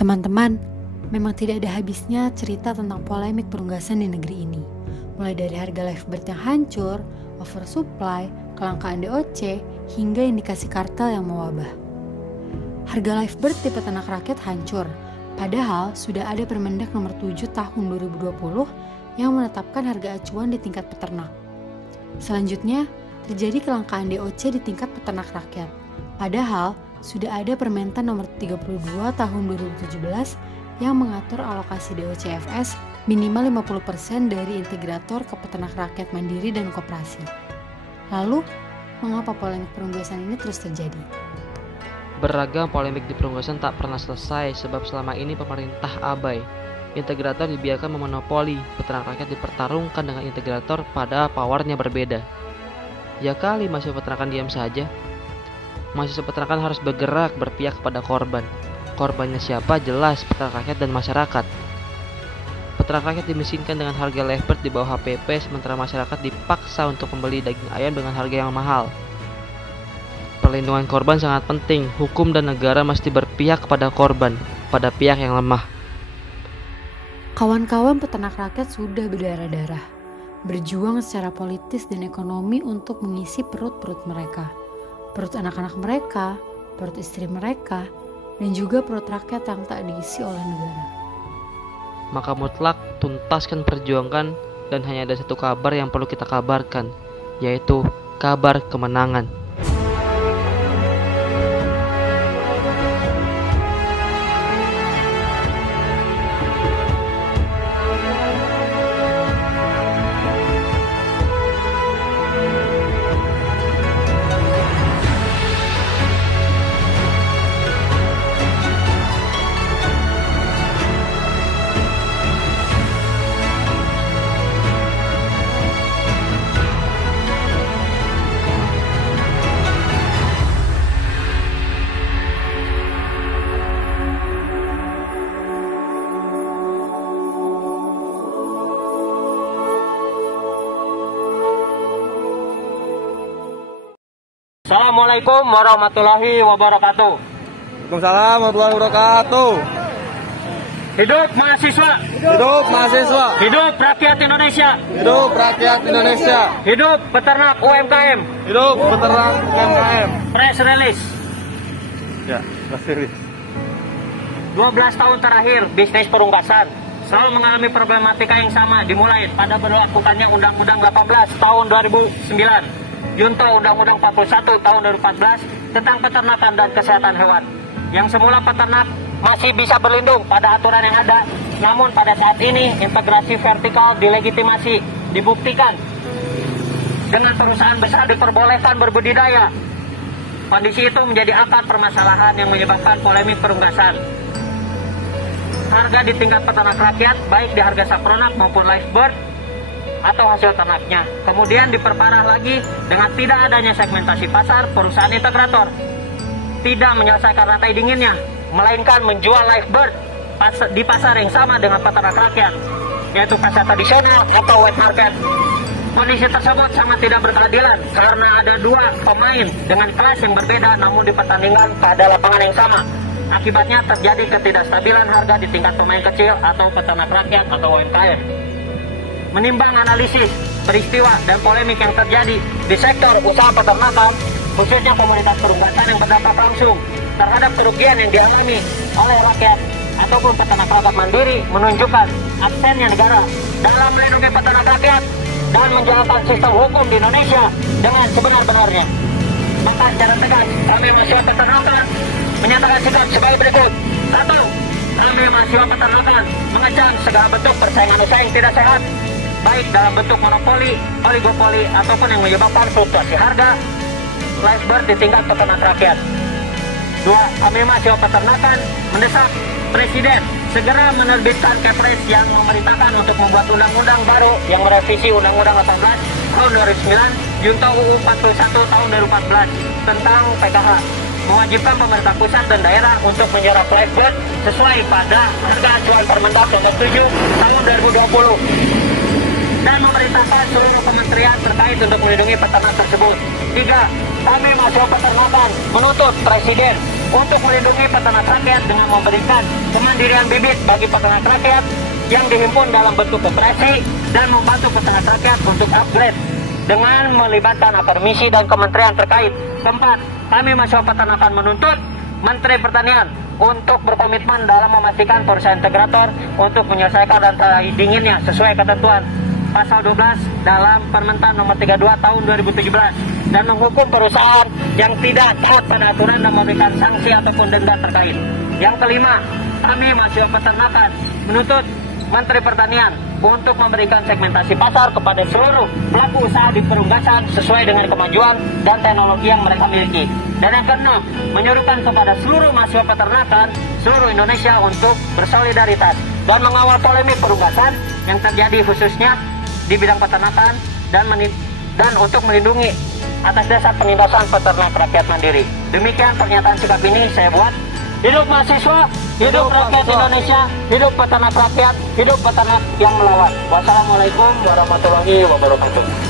Teman-teman, memang tidak ada habisnya cerita tentang polemik perunggasan di negeri ini. Mulai dari harga Livebird yang hancur, oversupply, kelangkaan DOC, hingga indikasi kartel yang mewabah. Harga Livebird di peternak rakyat hancur, padahal sudah ada Permendak nomor 7 tahun 2020 yang menetapkan harga acuan di tingkat peternak. Selanjutnya, terjadi kelangkaan DOC di tingkat peternak rakyat. Padahal, sudah ada Permentan nomor 32 tahun 2017 yang mengatur alokasi DOCFS minimal 50% dari integrator ke peternak rakyat mandiri dan koperasi. Lalu, mengapa polemik perunggasan ini terus terjadi? Beragam polemik di perunggasan tak pernah selesai sebab selama ini pemerintah abai. Integrator dibiarkan memonopoli, peternak rakyat dipertarungkan dengan integrator pada powernya berbeda. Ya kali mahasiswa peternakan diam saja. Mahasiswa peternakan harus bergerak berpihak kepada korban. Korbannya siapa? Jelas peternak rakyat dan masyarakat. Peternak rakyat dimiskinkan dengan harga Livebird di bawah HPP, sementara masyarakat dipaksa untuk membeli daging ayam dengan harga yang mahal. Perlindungan korban sangat penting. Hukum dan negara mesti berpihak kepada korban, pada pihak yang lemah. Kawan-kawan peternak rakyat sudah berdarah-darah, berjuang secara politis dan ekonomi untuk mengisi perut-perut mereka. Perut anak-anak mereka, perut istri mereka, dan juga perut rakyat yang tak diisi oleh negara. Maka mutlak tuntaskan, perjuangkan, dan hanya ada satu kabar yang perlu kita kabarkan, yaitu kabar kemenangan. Assalamualaikum warahmatullahi wabarakatuh. Waalaikumsalam warahmatullahi wabarakatuh. Hidup mahasiswa. Hidup mahasiswa. Hidup rakyat Indonesia. Hidup rakyat Indonesia. Hidup peternak UMKM. Hidup peternak UMKM. Press release. Ya, press release. 12 tahun terakhir bisnis perunggasan selalu mengalami problematika yang sama, dimulai pada berlakukannya Undang-Undang 18 tahun 2009. Junto Undang-Undang 41 tahun 2014 tentang peternakan dan kesehatan hewan. Yang semula peternak masih bisa berlindung pada aturan yang ada, namun pada saat ini integrasi vertikal dilegitimasi, dibuktikan. Dengan perusahaan besar diperbolehkan berbudidaya. Kondisi itu menjadi akar permasalahan yang menyebabkan polemik perunggasan. Harga di tingkat peternak rakyat, baik di harga sapronak maupun Livebird, atau hasil ternaknya. Kemudian diperparah lagi dengan tidak adanya segmentasi pasar, perusahaan integrator tidak menyelesaikan rantai dinginnya, melainkan menjual Livebird di pasar yang sama dengan peternak rakyat, yaitu pasar tradisional atau wet market. Kondisi tersebut sangat tidak berkeadilan karena ada dua pemain dengan kelas yang berbeda namun dipertandingkan pada lapangan yang sama. Akibatnya terjadi ketidakstabilan harga di tingkat pemain kecil atau peternak rakyat atau UMKM. Menimbang analisis peristiwa dan polemik yang terjadi di sektor usaha peternakan, khususnya komunitas perunggasan yang berdampak langsung terhadap kerugian yang dialami oleh rakyat ataupun peternak rakyat mandiri, menunjukkan absennya negara dalam melindungi peternak rakyat dan menjalankan sistem hukum di Indonesia dengan sebenar-benarnya. Maka secara tegas kami mahasiswa peternakan menyatakan sikap sebagai berikut. 1. Kami mahasiswa peternakan mengecam segala bentuk persaingan usaha yang tidak sehat, baik dalam bentuk monopoli, oligopoli, ataupun yang menyebabkan fluktuasi harga Livebird di tingkat peternak rakyat. 2. Kami mahasiswa peternakan mendesak Presiden segera menerbitkan Kepres yang memerintahkan untuk membuat undang-undang baru yang merevisi Undang-Undang 18 tahun 2009 Junto UU 41 tahun 2014 tentang PKH, mewajibkan pemerintah pusat dan daerah untuk menyerap Livebird sesuai pada harga acuan Permendak nomor 7 tahun 2020 dan memerintahkan seluruh kementerian terkait untuk melindungi peternak tersebut. 3. Kami mahasiswa peternakan menuntut Presiden untuk melindungi peternak rakyat dengan memberikan kemandirian bibit bagi peternak rakyat yang dihimpun dalam bentuk koperasi dan membantu peternak rakyat untuk upgrade dengan melibatkan akademisi dan kementerian terkait. Keempat, kami mahasiswa peternakan menuntut Menteri Pertanian untuk berkomitmen dalam memastikan perusahaan integrator untuk menyelesaikan rantai dinginnya sesuai ketentuan pasal 12 dalam Permentan nomor 32 tahun 2017 dan menghukum perusahaan yang tidak taat pada aturan dan memberikan sanksi ataupun denda terkait. Yang kelima, kami mahasiswa peternakan menuntut Menteri Pertanian untuk memberikan segmentasi pasar kepada seluruh pelaku usaha di perunggasan sesuai dengan kemajuan dan teknologi yang mereka miliki. Dan yang keenam, menyuruhkan kepada seluruh mahasiswa peternakan seluruh Indonesia untuk bersolidaritas dan mengawal polemik perunggasan yang terjadi khususnya di bidang peternakan dan untuk melindungi atas dasar penindasan peternak rakyat mandiri. Demikian pernyataan sikap ini saya buat. Hidup mahasiswa, hidup rakyat Indonesia, hidup peternak rakyat, hidup peternak yang melawan. Wassalamualaikum warahmatullahi wabarakatuh.